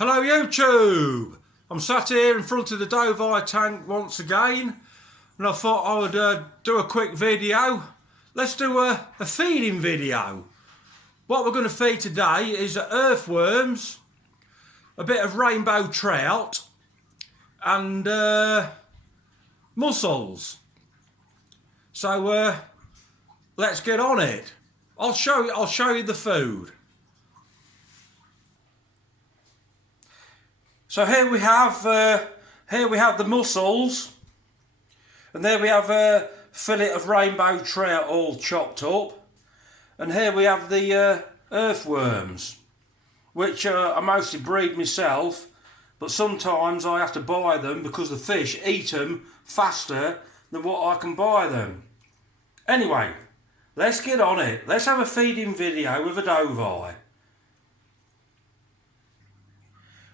Hello YouTube! I'm sat here in front of the Dovii tank once again, and I thought I would do a quick video. Let's do a feeding video. What we're going to feed today is earthworms, a bit of rainbow trout and mussels. So let's get on it. I'll show you the food. So here we have the mussels, and there we have a fillet of rainbow trout all chopped up, and here we have the earthworms, which I mostly breed myself, but sometimes I have to buy them because the fish eat them faster than what I can buy them. Anyway, let's get on it. Let's have a feeding video with a Dovii.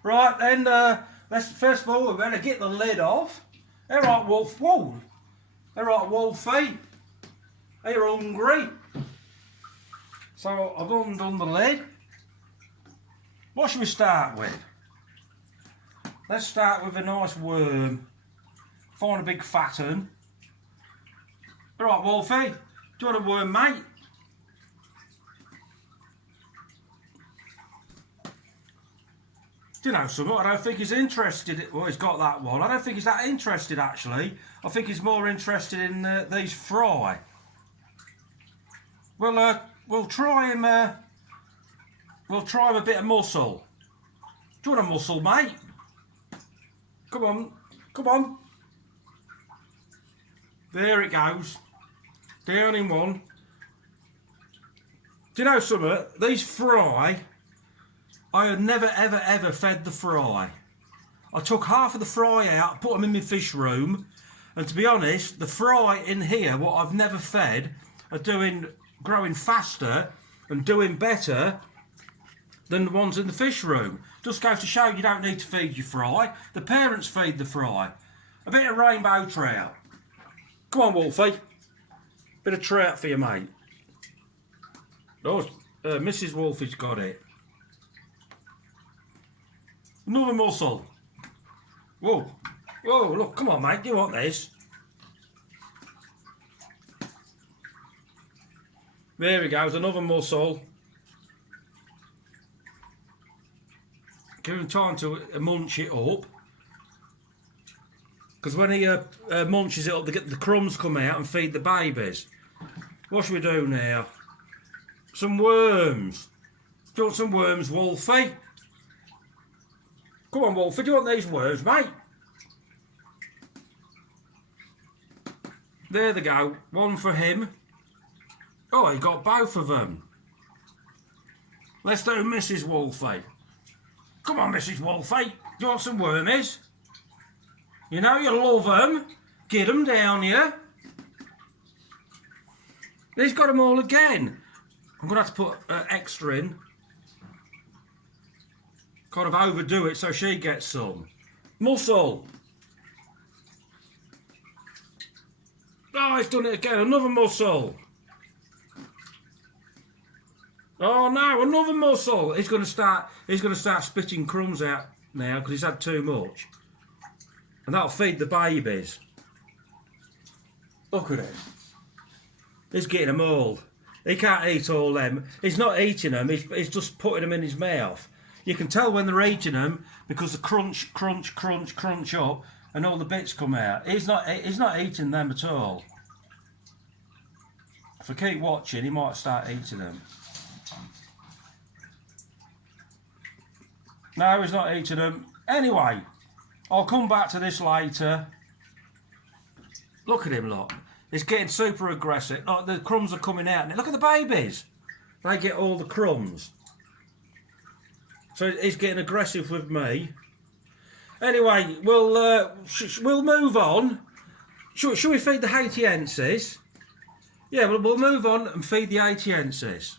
Right then, let's first of all, we're going to get the lid off. All right, Wolf. Whoa. All right, Wolfie. Are you hungry? So I've undone the lid. What should we start with? Let's start with a nice worm. Find a big fat one. All right, Wolfie. Do you want a worm, mate? You know something, I don't think he's interested. Well, he's got that one. I don't think he's that interested actually. I think he's more interested in these fry. Well, we'll try him. We'll try him a bit of mussel. Do you want a mussel, mate? Come on, come on. There it goes. Down in one. Do you know something? These fry, I had never ever fed the fry. I took half of the fry out, put them in my fish room, and to be honest, the fry in here, what I've never fed, are growing faster and doing better than the ones in the fish room. Just goes to show you don't need to feed your fry. The parents feed the fry. A bit of rainbow trout. Come on, Wolfie. Bit of trout for you, mate. Oh, Mrs. Wolfie's got it. Another mussel. Whoa. Whoa, look, come on, mate. Do you want this? There we go, another mussel. Give him time to munch it up. Because when he munches it up, the crumbs come out and feed the babies. What should we do now? Some worms. Do you want some worms, Wolfie? Come on, Wolfie, do you want these worms, mate? There they go. One for him. Oh, he got both of them. Let's do Mrs. Wolfie. Come on, Mrs. Wolfie. Do you want some wormies? You know you love them. Get them down here. He's got them all again. I'm going to have to put extra in. Kind of overdo it so she gets some. Mussel. Oh, he's done it again. Another mussel. Oh no, another mussel. He's going to start spitting crumbs out now because he's had too much. And that'll feed the babies. Look at him. He's getting them all. He can't eat all them. He's not eating them. He's just putting them in his mouth. You can tell when they're eating them because the crunch, crunch, crunch, crunch up, and all the bits come out. He's not eating them at all. If I keep watching, he might start eating them. No, he's not eating them. Anyway, I'll come back to this later. Look at him, look. He's getting super aggressive. Look, the crumbs are coming out. Look at the babies. They get all the crumbs. So he's getting aggressive with me. Anyway, we'll move on. Should we feed the Haitienses? Yeah, we'll move on and feed the Haitienses.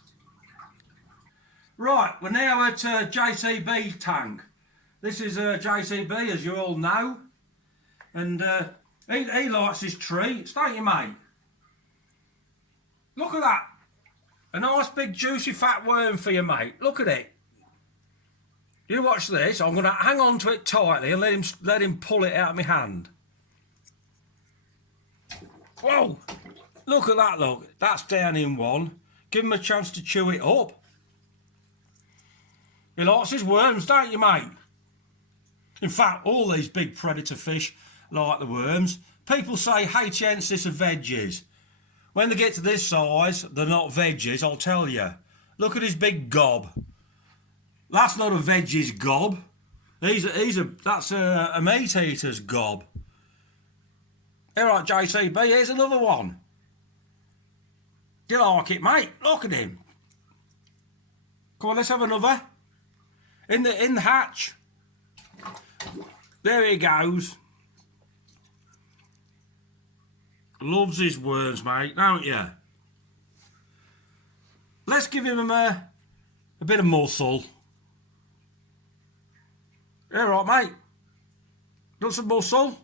Right, we're now at JCB tank. This is JCB, as you all know. And he likes his treats, don't you, mate? Look at that. A nice big juicy fat worm for you, mate. Look at it. You watch this. I'm going to hang on to it tightly and let him pull it out of my hand. Whoa! Look at that, look. That's down in one. Give him a chance to chew it up. He likes his worms, don't you, mate? In fact, all these big predator fish like the worms. People say Haitiensis are veggies. When they get to this size, they're not veggies, I'll tell you. Look at his big gob. That's not a veggies gob. That's a meat eater's gob. All right, JCB, here's another one. Do you like it, mate? Look at him. Come on, let's have another. In the hatch. There he goes. Loves his worms, mate, don't you? Let's give him a bit of muscle. All right, mate. Got some muscle.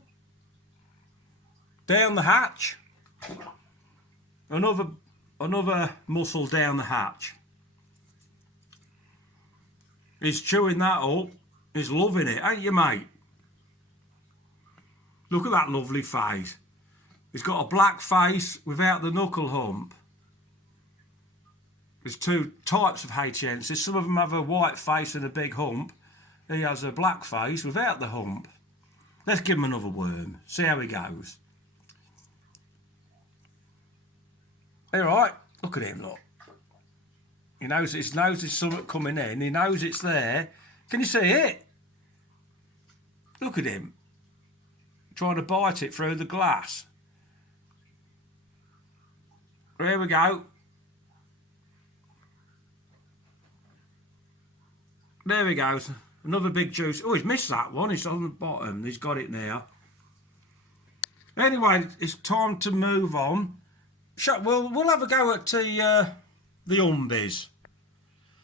Down the hatch. Another muscle down the hatch. He's chewing that up. He's loving it, ain't you, mate? Look at that lovely face. He's got a black face without the knuckle hump. There's two types of Haitiensis. Some of them have a white face and a big hump. He has a black face without the hump. Let's give him another worm. See how he goes. All right, look at him, look. He knows there's something coming in. He knows it's there. Can you see it? Look at him. Trying to bite it through the glass. Here we go. There he goes. Another big juice. Oh, he's missed that one. It's on the bottom. He's got it now. Anyway, it's time to move on. We'll have a go at the umbies.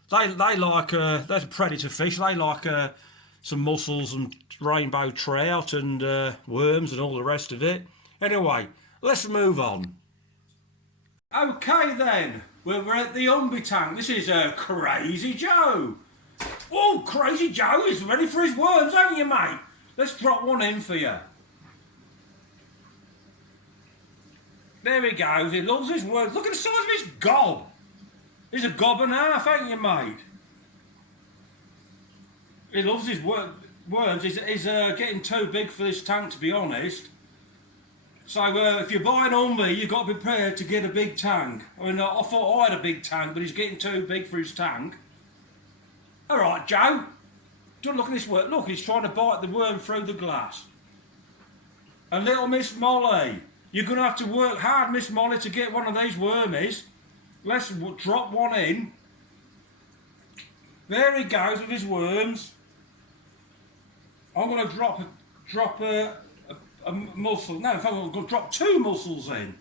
They like they're a predator fish. They like some mussels and rainbow trout and worms and all the rest of it. Anyway, let's move on. Okay then, we're at the Umbee tank. This is Crazy Joe. Oh, Crazy Joe is ready for his worms, ain't you, mate? Let's drop one in for you. There he goes. He loves his worms. Look at the size of his gob. He's a gob and a half, ain't you, mate? He loves his worms. He's getting too big for this tank, to be honest. So if you buy an Umbee, you've got to be prepared to get a big tank. I mean, I thought I had a big tank, but he's getting too big for his tank. All right, Joe. Don't look at this worm. Look, he's trying to bite the worm through the glass. And little Miss Molly, you're going to have to work hard, Miss Molly, to get one of these wormies. Let's drop one in. There he goes with his worms. I'm going to drop a mussel. No, in fact, I'm going to drop two mussels in.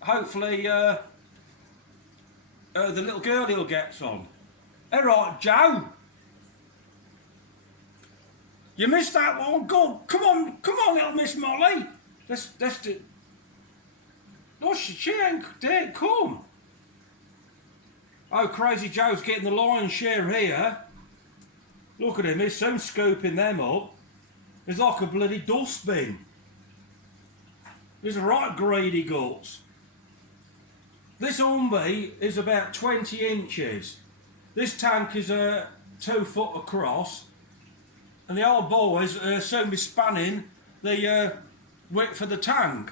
Hopefully, the little girl will get some. All right, Joe. You missed that one. Go. Come on, little Miss Molly. Let's do. Oh, she ain't come. Oh, Crazy Joe's getting the lion's share here. Look at him. He's soon scooping them up. He's like a bloody dustbin. He's a right greedy guts. This Umbee is about 20 inches. This tank is 2 foot across, and the old boys soon be spanning the width of the tank.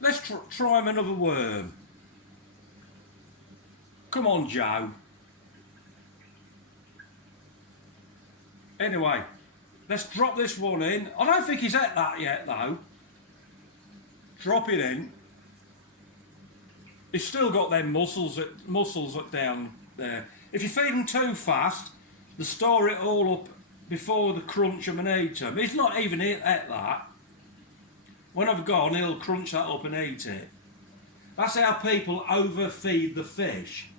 Let's try him another worm. Come on, Joe. Anyway, let's drop this one in. I don't think he's at that yet, though. Drop it in. He's still got them muscles down there. If you feed them too fast, they store it all up before they crunch them and eat them. He's not even at that. When I've gone, he'll crunch that up and eat it. That's how people overfeed the fish.